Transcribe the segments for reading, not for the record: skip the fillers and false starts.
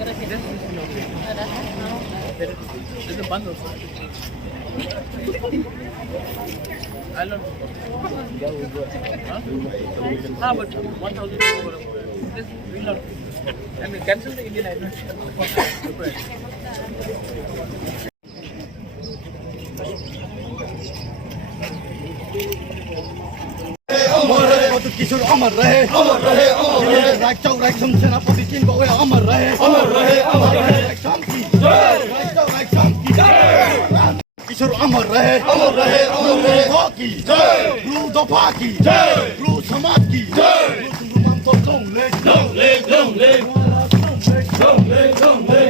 There's a bundle. I don't know. Huh? But 1,000. Just reload. I mean, cancel the Indian Airlines. किशोर अमर रहे अमर रहे अमर रहे राजचौ राजसम सेनापति सिंह बावे अमर रहे अमर रहे अमर रहे राजसम की जय राजचौ राजसम की जय किशोर अमर रहे अमर रहे अमर रहे की जय ब्लू दफा की जय ब्लू समाज की जय ब्लू तो जोंगले जोंगले जोंगले जोंगले जोंगले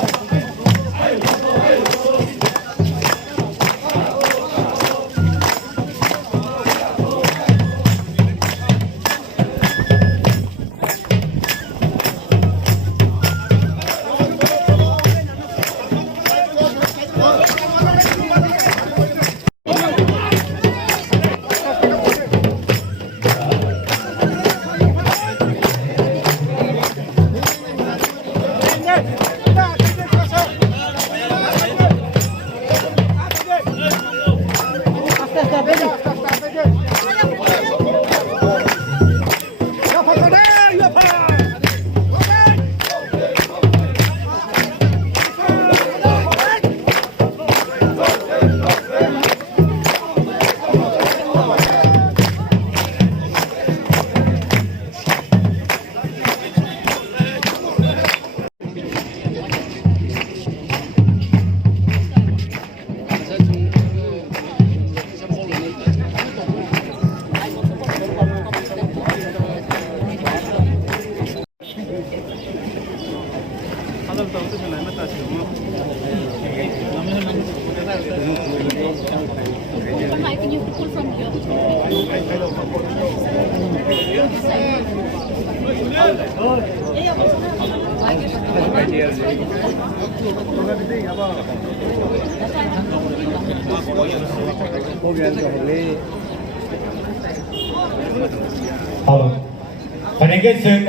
Phần này cái chuyện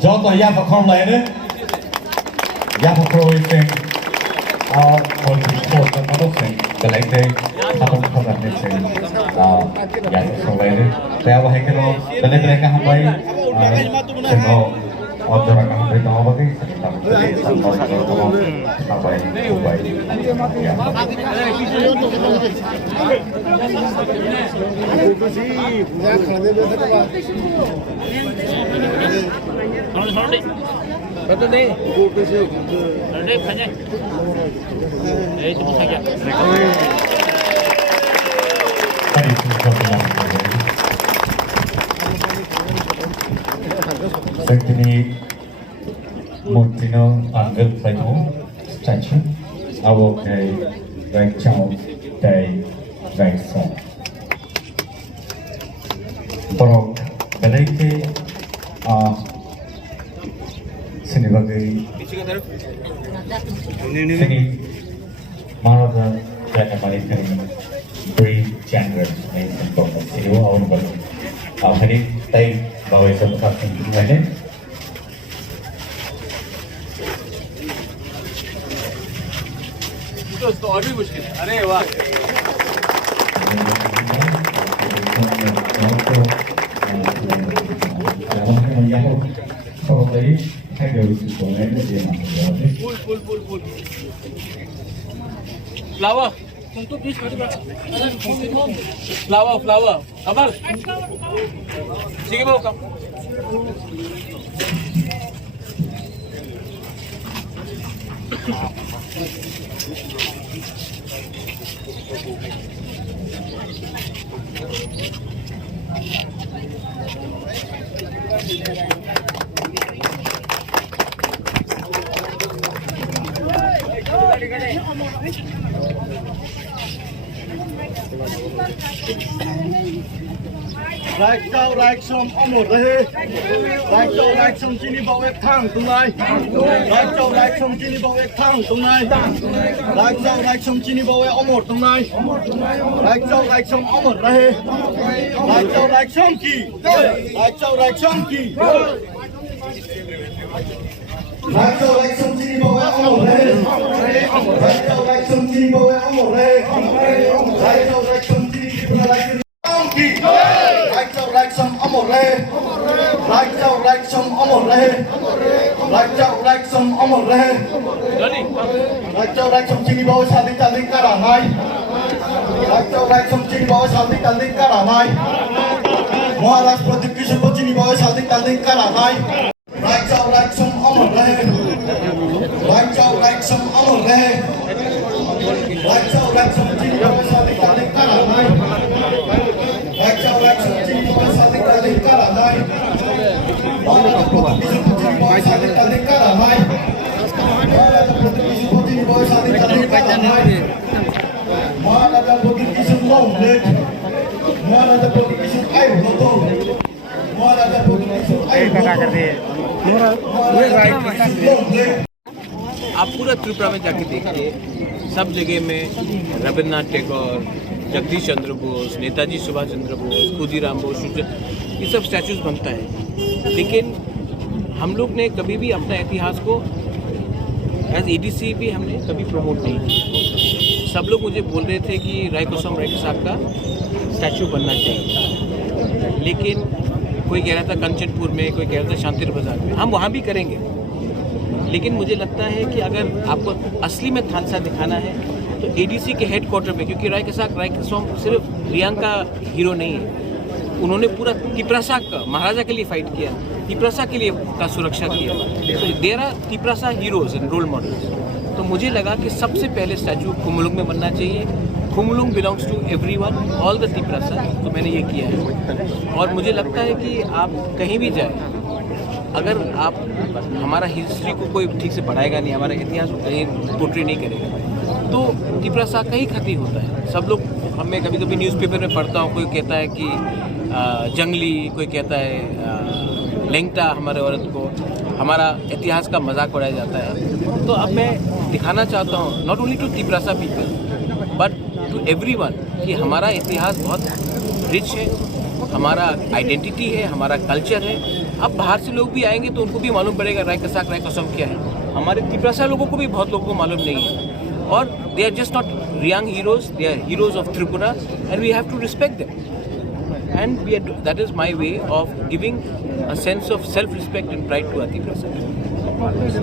do tôi gia vật không lấy nữa gia vật rồi chuyện một trong các đốc sinh cái lấy đây không đặt nên chuyện giải không lấy nữa theo hay cái đó cái này cái không lấy chuyện đó order akan beri tahu bagi tentang jadi sampai Secondly, Montino Angel Plato statue, our day, Right Chow Day, Right Song. Bro, Beleke, Sinibagi, Sini, Marada, American, Brave General, Mason Thomas, Sinu, our body. Hari tay bawai satu kaki ini. तो और भी मुश्किल है अरे वाह full flower तुम तो please flower कमल ठीक है वो कम Raikau Raiksom Amor Rahe Raikau Raiksom Chini Bawek Thang Tunai Raikau Raiksom Chini Bawek Thang Tunai Raikau Raiksom Chini Bawek Amor Tunai Raikau Raiksom Amor Rahe Raikau Raiksom Ki Raikau Raiksom Ki Raikau Raiksom Chini रहे राष्ट्र राष्ट्र चिनी बाबा अमर रहे राष्ट्र राष्ट्र चिनी की राष्ट्र राष्ट्र अमर रहे राष्ट्र राष्ट्र अमर रहे राष्ट्र राष्ट्र अमर रहे राष्ट्र राष्ट्र चिनी बाबा शादी ताली करानाय राष्ट्र राष्ट्र चिनी बाबा शादी ताली करानाय महाराष्ट्र प्रदीप किशोर को चिनी बाबा शादी ताली करानाय राष्ट्र राष्ट्र अमर रहे राष्ट्र राष्ट्र अमर रहे राष्ट्र राष्ट्र चिनी बाबा शादी ताली करानाय राष्ट्र राष्ट्र चिनी बाबा शादी ताली करानाय महाराष्ट्र प्रदीप किशोर को चिनी बाबा शादी ताली करानाय महाराष्ट्र प्रदीप किशोर को चिनी बाबा शादी ताली करानाय महाराष्ट्र प्रदीप किशोर लॉन्गलेट महाराष्ट्र प्रदीप किशोर आई होतो महाराष्ट्र प्रदीप किशोर आई होतो आप पूरा त्रिपुरा में जाके देखिए, सब जगह में रविन्द्रनाथ टैगोर, जगदीश चंद्र बोस, नेताजी सुभाष चंद्र बोस, खुदीराम बोस, ये सब स्टैचूज बनता है। लेकिन हम लोग ने कभी भी अपना इतिहास को एज एडीसी भी हमने कभी प्रमोट नहीं किया। सब लोग मुझे बोल रहे थे कि रायकोसम रायकोसाक का स्टैचू बनना चाहिए, लेकिन कोई कह रहा था कंचनपुर में, कोई कह रहा था शांतिर बाजार में। हम वहाँ भी करेंगे, लेकिन मुझे लगता है कि अगर आपको असली में थानसा दिखाना है तो एडीसी के हेडक्वार्टर पे, क्योंकि रायकोसम सिर्फ रियांग का हीरो नहीं है, उन्होंने पूरा तिप्रासा का महाराजा के लिए फाइट किया, तिप्रासा के लिए का सुरक्षा किया। तो there are Tiprasa heroes and role models. तो मुझे लगा कि सबसे पहले स्टैचू खुमुलुंग में बनना चाहिए। Khumulung belongs to everyone, all the Tiprasa. तो मैंने ये किया है, और मुझे लगता है कि आप कहीं भी जाए, अगर आप हमारा हिस्ट्री को कोई ठीक से पढ़ाएगा नहीं, हमारा इतिहास को कहीं पोर्ट्रे नहीं करेगा, तो तिप्रासा का ही क्षति होता है। सब लोग, हमें कभी कभी न्यूज़पेपर में पढ़ता हूँ, कोई कहता है कि जंगली, कोई कहता है लेंगटा, हमारे औरत को हमारा इतिहास का मजाक उड़ाया जाता है। तो अब मैं दिखाना चाहता हूँ, not only to Tiprasa people but to everyone, कि हमारा इतिहास बहुत रिच है, हमारा आइडेंटिटी है, हमारा कल्चर है। अब बाहर से लोग भी आएंगे तो उनको भी मालूम पड़ेगा रायकोसाक रायकोसम क्या है। हमारे तिप्रासा लोगों को भी बहुत लोगों को मालूम नहीं है, और they are just not Reang heroes, they are heroes of Tripura and we have to respect them, and that is my way of giving a sense of self respect and pride to our Tiprasa.